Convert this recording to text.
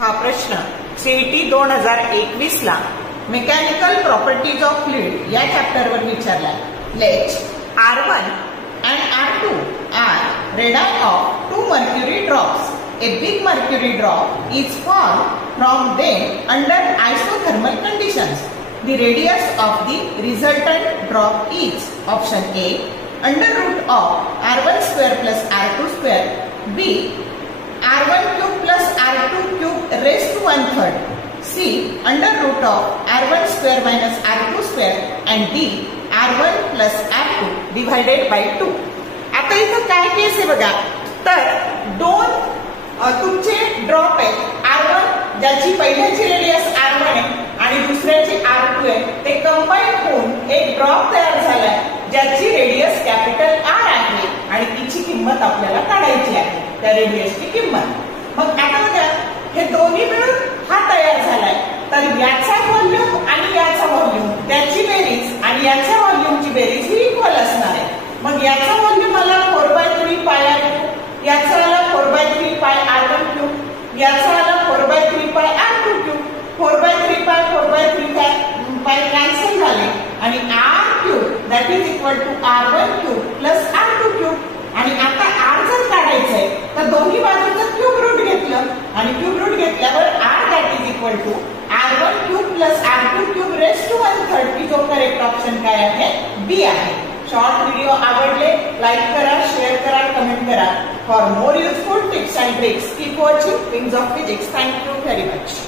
हा प्रश्न सीईटी 2021 ला मेकॅनिकल प्रॉपर्टीज ऑफ फ्लुइड या चॅप्टरवर विचारला. Let R1 and R2 are radii of two mercury drops. A big mercury drop is formed from them under isothermal conditions. The radius of the resultant drop is option A under root of R1 square plus R2 square, B R1 cube plus R2 cube raised to 1/3, C under root of R1 square minus R2 square, and D R1 plus R2 divided by 2. आता इथं काय केस आहे बघा, तर दोन तुमचे drop आहेत. R1 ज्याची पहिल्याची रेडियस R1 आहे आणि दुसऱ्याची R2 आहे, ते कंबाईन होऊन एक ड्रॉप तयार झालाय ज्याची रेडियस कॅपिटल R आहे आणि तिची किंमत आपल्याला काढायची आहे, त्या रेडियसची किंमत. मग आता बघा, हे दोन्ही मिळून हा तयार झालाय, तर याचा व्हॉल्यूम आणि याचा व्हॉल्यूम त्याची बेरीज आणि याच्या व्हॉल्यूमची बेरीज ही इक्वल असणार आहे. मग याचा व्हॉल्यूम आला 4/3 पाय R2, याचा आला 4/3 पाय R1 क्यूब, याचा आला 4/3 पाय R2 क्यूब. 4/3 पाय 4/3 पाय कॅन्सल झाले आणि R cube that is equal to R1 cube plus R2 cube. आणि आता R जर काढायचंय तर दोन्ही बाजूचं क्यूब रूट घेतलं आणि क्यूब रूट घेतल्यावर R that is equal to R1 cube plus R2 cube raised to 1/3, की जो करेक्ट ऑप्शन काय आहे, बी आहे. शॉर्ट व्हिडिओ आवडले लाईक करा, शेअर करा, कमेंट करा. For more useful tips and tricks keep watching things of physics. Thank you very much.